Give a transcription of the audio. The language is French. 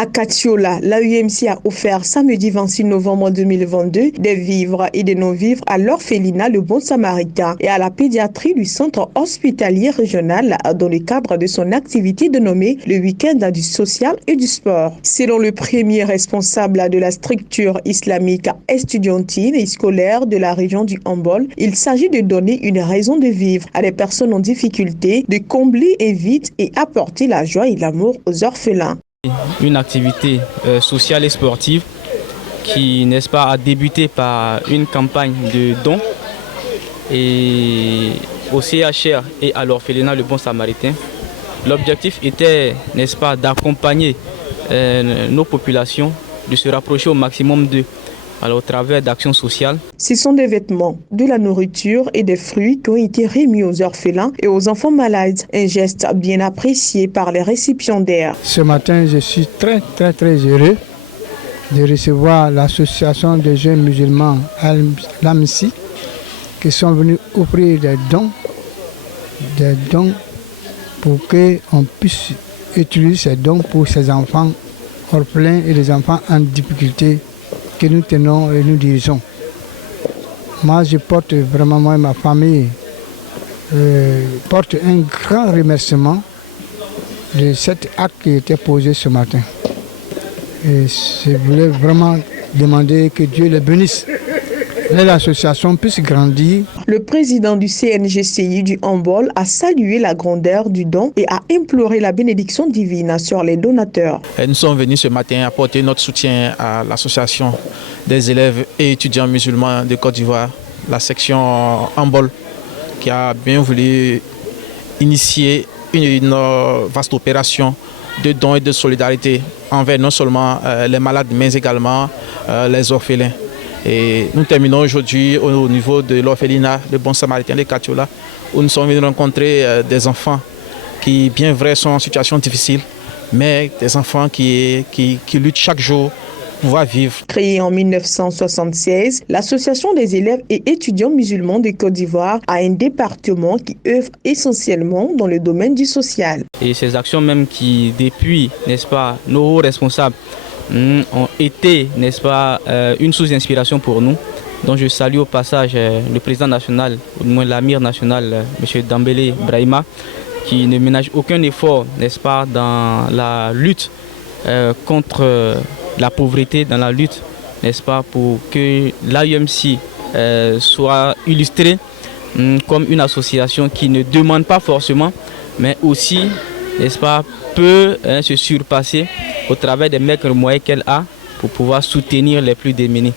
À Katiola, l'AUMC a offert samedi 26 novembre 2022 des vivres et des non-vivres à l'orphelinat Le Bon Samaritain et à la pédiatrie du centre hospitalier régional dans le cadre de son activité dénommée le week-end du social et du sport. Selon le premier responsable de la structure islamique estudiantine et scolaire de la région du Hambol, il s'agit de donner une raison de vivre à des personnes en difficulté, de combler un vide et apporter la joie et l'amour aux orphelins. Une activité sociale et sportive qui, n'est-ce pas, a débuté par une campagne de dons et au CHR et à l'orphelinat Le Bon Samaritain. L'objectif était, n'est-ce pas, d'accompagner nos populations, de se rapprocher au maximum d'eux. Alors, au travers d'actions sociales. Ce sont des vêtements, de la nourriture et des fruits qui ont été remis aux orphelins et aux enfants malades. Un geste bien apprécié par les récipiendaires. Ce matin, je suis très heureux de recevoir l'association des jeunes musulmans l'AMSI qui sont venus offrir des dons pour qu'on puisse utiliser ces dons pour ces enfants orphelins et les enfants en difficulté que nous tenons et nous dirigeons. Moi, je porte vraiment, moi et ma famille, porte un grand remerciement de cet acte qui était posé ce matin. Et je voulais vraiment demander que Dieu les bénisse. Et l'association puisse grandir. Le président du CNGCI du Hambol a salué la grandeur du don et a imploré la bénédiction divine sur les donateurs. Nous sommes venus ce matin apporter notre soutien à l'association des élèves et étudiants musulmans de Côte d'Ivoire, la section Hambol, qui a bien voulu initier une vaste opération de dons et de solidarité envers non seulement les malades, mais également les orphelins. Et nous terminons aujourd'hui au niveau de l'orphelinat de Bon Samaritain de Katiola, où nous sommes venus rencontrer des enfants qui, bien vrai, sont en situation difficile, mais des enfants qui luttent chaque jour pour pouvoir vivre. Créée en 1976, l'Association des élèves et étudiants musulmans de Côte d'Ivoire a un département qui œuvre essentiellement dans le domaine du social. Et ces actions même qui, depuis, n'est-ce pas, nos hauts responsables ont été, n'est-ce pas, une source d'inspiration pour nous. Donc je salue au passage le président national, ou du moins l'amir national, M. Dambélé Brahima, qui ne ménage aucun effort, n'est-ce pas, dans la lutte contre la pauvreté, dans la lutte, n'est-ce pas, pour que l'AUMC soit illustrée comme une association qui ne demande pas forcément, mais aussi, n'est-ce pas, peut se surpasser au travers des maigres moyens qu'elle a pour pouvoir soutenir les plus démunis.